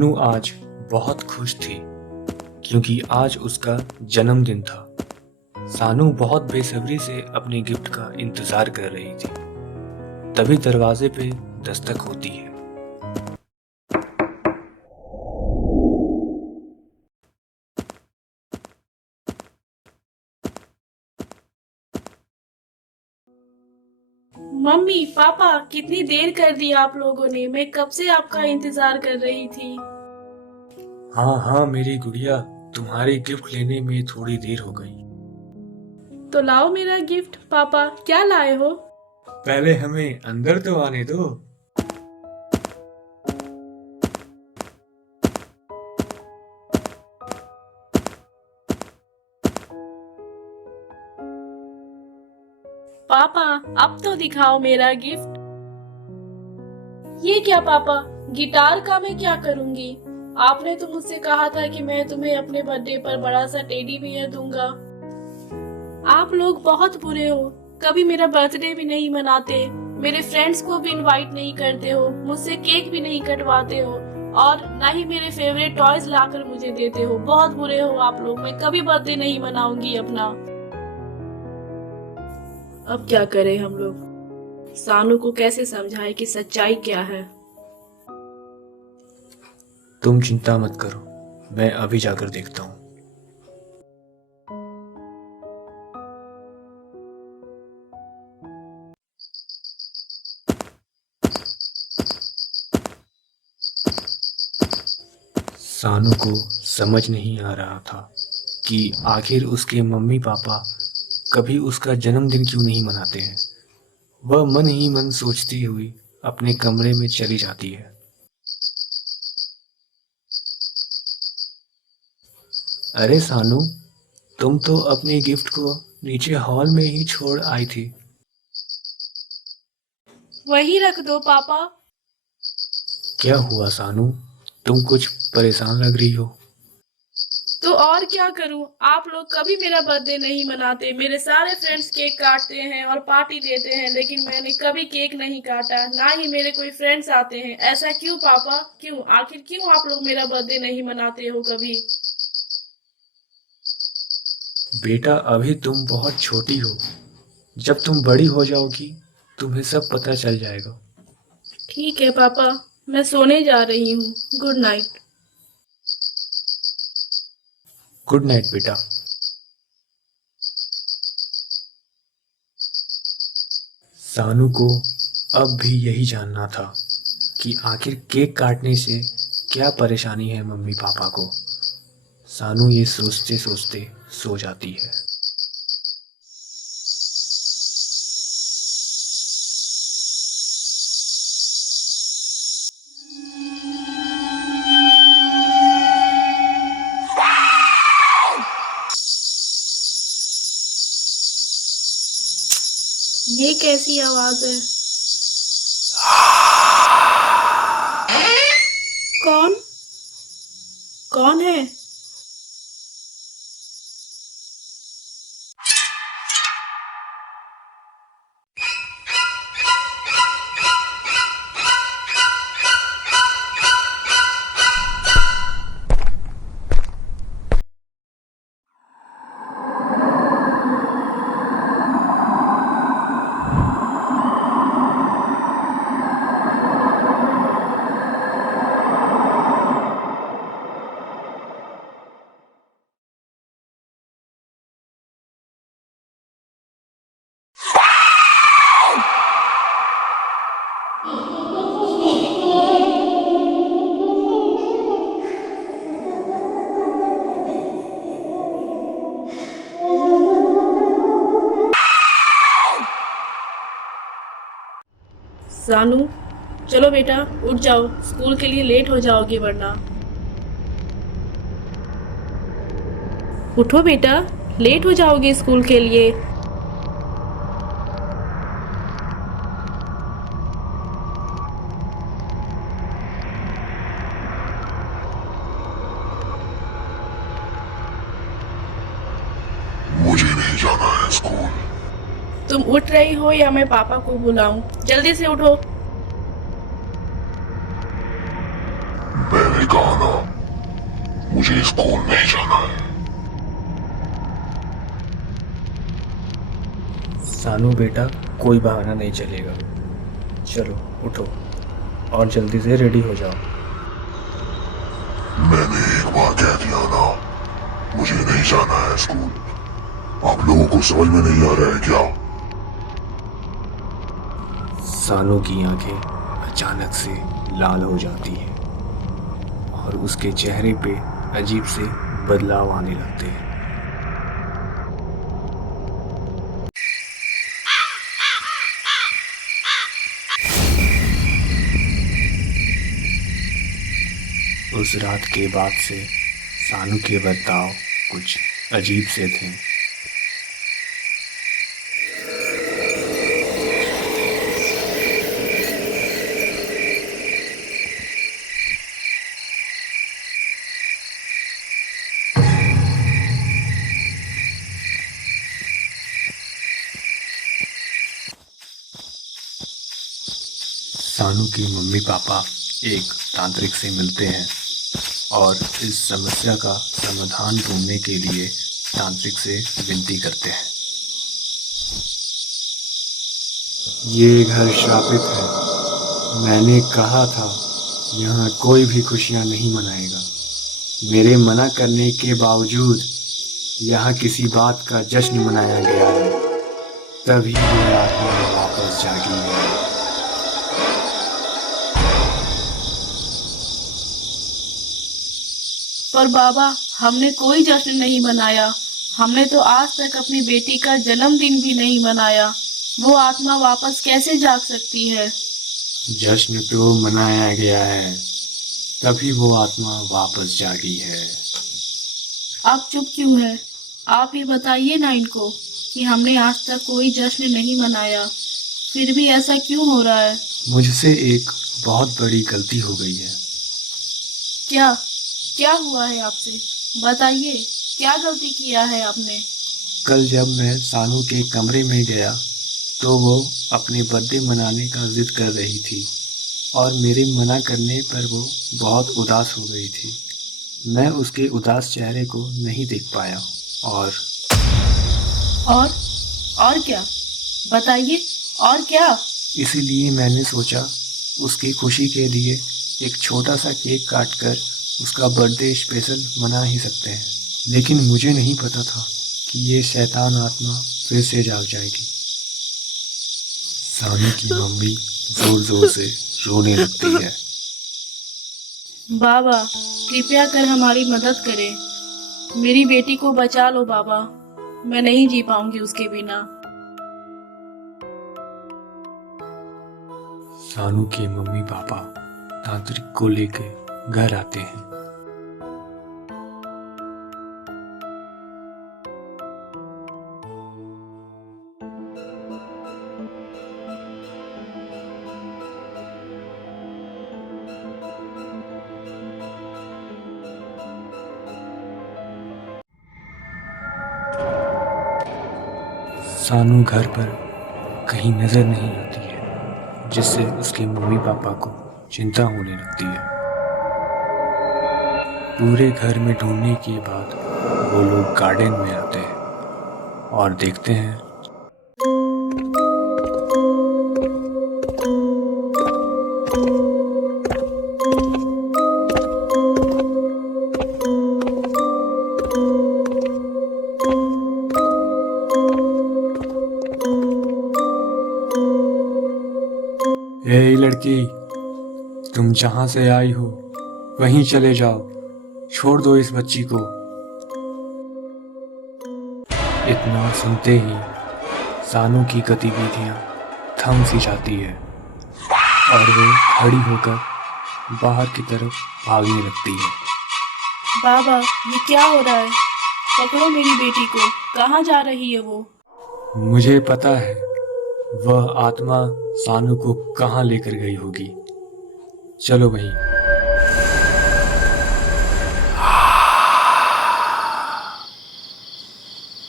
सानू आज बहुत खुश थी क्योंकि आज उसका जन्मदिन था। सानू बहुत बेसब्री से अपने गिफ्ट का इंतजार कर रही थी। तभी दरवाजे पे दस्तक होती है। मम्मी पापा कितनी देर कर दी आप लोगों ने। मैं कब से आपका इंतजार कर रही थी। हाँ हाँ मेरी गुड़िया, तुम्हारी गिफ्ट लेने में थोड़ी देर हो गई। तो लाओ मेरा गिफ्ट। पापा क्या लाए हो। पहले हमें अंदर तो आने दो। पापा अब तो दिखाओ मेरा गिफ्ट। ये क्या पापा, गिटार का मैं क्या करूंगी। आपने तो मुझसे कहा था कि मैं तुम्हें अपने बर्थडे पर बड़ा सा टेडी बियर दूंगा। आप लोग बहुत बुरे हो, कभी मेरा बर्थडे भी नहीं मनाते, मेरे फ्रेंड्स को भी इनवाइट नहीं करते हो, मुझसे केक भी नहीं कटवाते हो और ना ही मेरे फेवरेट टॉयज लाकर मुझे देते हो। बहुत बुरे हो आप लोग। मैं कभी बर्थडे नहीं मनाऊंगी अपना। अब क्या करें हम लोग। सानू को कैसे समझाए कि सच्चाई क्या है। तुम चिंता मत करो, मैं अभी जाकर देखता हूँ। सानू को समझ नहीं आ रहा था कि आखिर उसके मम्मी पापा कभी उसका जन्मदिन क्यों नहीं मनाते हैं। वह मन ही मन सोचती हुई अपने कमरे में चली जाती है। अरे सानू, तुम तो अपने गिफ्ट को नीचे हॉल में ही छोड़ आई थी। वही रख दो पापा। क्या हुआ सानू, तुम कुछ परेशान लग रही हो। तो और क्या करूं, आप लोग कभी मेरा बर्थडे नहीं मनाते। मेरे सारे फ्रेंड्स केक काटते हैं और पार्टी देते हैं, लेकिन मैंने कभी केक नहीं काटा, ना ही मेरे कोई फ्रेंड्स आते हैं। ऐसा क्यों पापा, क्यों, आखिर क्यों आप लोग मेरा बर्थडे नहीं मनाते हो कभी। बेटा अभी तुम बहुत छोटी हो, जब तुम बड़ी हो जाओगी तुम्हें सब पता चल जाएगा। ठीक है पापा, मैं सोने जा रही हूँ। Good night. गुड नाइट बेटा। सानू को अब भी यही जानना था कि आखिर केक काटने से क्या परेशानी है मम्मी पापा को। सानू ये सोचते सोचते सो जाती है। ये कैसी आवाज है। कौन, कौन है। सानू चलो बेटा, उठ जाओ, स्कूल के लिए लेट हो जाओगे वरना। उठो बेटा, लेट हो जाओगे स्कूल के लिए। मुझे नहीं जाना है स्कूल। तुम उठ रही हो या मैं पापा को बुलाऊं। जल्दी से उठो। मैंने कहा मुझे स्कूल नहीं जाना है। सानू बेटा, कोई बहाना नहीं चलेगा। चलो उठो और जल्दी से रेडी हो जाओ। मैंने एक बार कह दिया ना, मुझे नहीं जाना है स्कूल। आप लोगों को समझ में नहीं आ रहा है क्या? सानू की आंखें अचानक से लाल हो जाती हैं और उसके चेहरे पे अजीब से बदलाव आने लगते हैं। उस रात के बाद से सानू के बर्ताव कुछ अजीब से थे। सानू की मम्मी पापा एक तांत्रिक से मिलते हैं और इस समस्या का समाधान ढूंढने के लिए तांत्रिक से विनती करते हैं। ये घर श्रापित है। मैंने कहा था यहाँ कोई भी खुशियाँ नहीं मनाएगा। मेरे मना करने के बावजूद यहाँ किसी बात का जश्न मनाया गया है, तभी ये आत्मा वापस जागी है। पर बाबा, हमने कोई जश्न नहीं मनाया। हमने तो आज तक अपनी बेटी का जन्मदिन भी नहीं मनाया। वो आत्मा वापस कैसे जाग सकती है? जश्न तो मनाया गया है, तभी वो आत्मा वापस जागी है। आप चुप क्यों हैं? आप ही बताइए ना इनको कि हमने आज तक कोई जश्न नहीं मनाया, फिर भी ऐसा क्यों हो रहा है? मुझसे एक बहुत बड़ी गलती हो गई है। क्या क्या हुआ है आपसे? बताइए, क्या गलती किया है आपने? कल जब मैं सानू के कमरे में गया तो वो अपने बर्थडे मनाने का जिद कर रही थी और मेरे मना करने पर वो बहुत उदास हो गई थी। मैं उसके उदास चेहरे को नहीं देख पाया और और क्या? बताइए, और क्या? इसीलिए मैंने सोचा उसकी खुशी के लिए एक छोटा सा केक काटकर उसका बर्थडे स्पेशल मना ही सकते हैं। लेकिन मुझे नहीं पता था कि ये शैतान आत्मा फिर से जाग जाएगी। सानू की मम्मी जोर जोर से रोने लगती है। बाबा, कृपया कर हमारी मदद करें। मेरी बेटी को बचा लो बाबा। मैं नहीं जी पाऊंगी उसके बिना। सानू के मम्मी पापा तांत्रिक को लेके घर आते हैं। सानू घर पर कहीं नजर नहीं आती है, जिससे उसके मम्मी पापा को चिंता होने लगती है। पूरे घर में ढूंढने के बाद वो लोग गार्डन में आते हैं और देखते हैं ए लड़की, तुम जहां से आई हो वहीं चले जाओ। छोड़ दो इस बच्ची को। इतना सुनते ही सानू की गतिविधियां थम सी जाती है और वो खड़ी होकर बाहर की तरफ भागने लगती है। बाबा, ये क्या हो रहा है? पकड़ो मेरी बेटी को। कहाँ जा रही है वो? मुझे पता है वह आत्मा सानू को कहाँ लेकर गई होगी। चलो वहीं।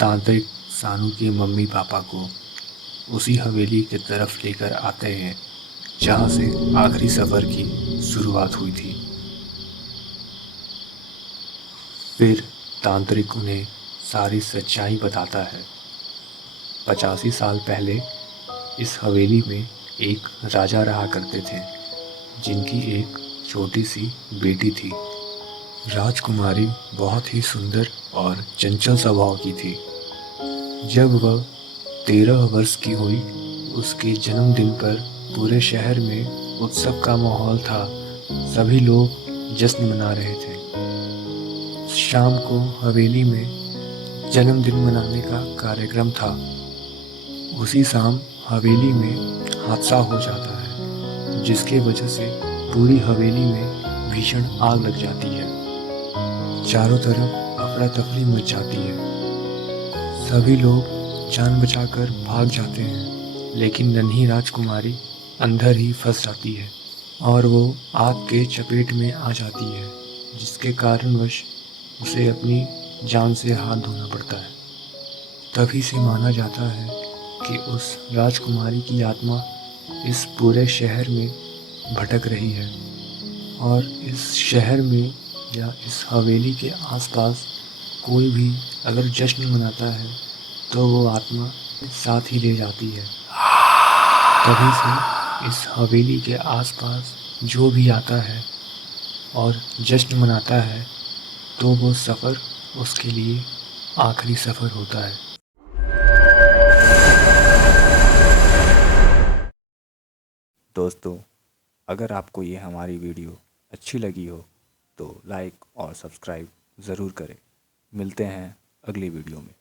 तांत्रिक सानू के मम्मी पापा को उसी हवेली की तरफ लेकर आते हैं जहाँ से आखिरी सफर की शुरुआत हुई थी। फिर तांत्रिक उन्हें सारी सच्चाई बताता है। 85 साल पहले इस हवेली में एक राजा रहा करते थे, जिनकी एक छोटी सी बेटी थी। राजकुमारी बहुत ही सुंदर और चंचल स्वभाव की थी। जब वह 13 वर्ष की हुई, उसके जन्मदिन पर पूरे शहर में उत्सव का माहौल था। सभी लोग जश्न मना रहे थे। शाम को हवेली में जन्मदिन मनाने का कार्यक्रम था। उसी शाम हवेली में हादसा हो जाता है, जिसके वजह से पूरी हवेली में भीषण आग लग जाती है। चारों तरफ अफरा तफरी मच जाती है। सभी लोग जान बचाकर भाग जाते हैं, लेकिन नन्ही राजकुमारी अंदर ही फंस जाती है और वो आग के चपेट में आ जाती है, जिसके कारणवश उसे अपनी जान से हाथ धोना पड़ता है। तभी से माना जाता है कि उस राजकुमारी की आत्मा इस पूरे शहर में भटक रही है और इस शहर में या इस हवेली के आसपास कोई भी अगर जश्न मनाता है तो वो आत्मा साथ ही ले जाती है। तभी से इस हवेली के आसपास जो भी आता है और जश्न मनाता है तो वो सफ़र उसके लिए आखिरी सफ़र होता है। दोस्तों, अगर आपको ये हमारी वीडियो अच्छी लगी हो तो लाइक और सब्सक्राइब ज़रूर करें। मिलते हैं अगली वीडियो में।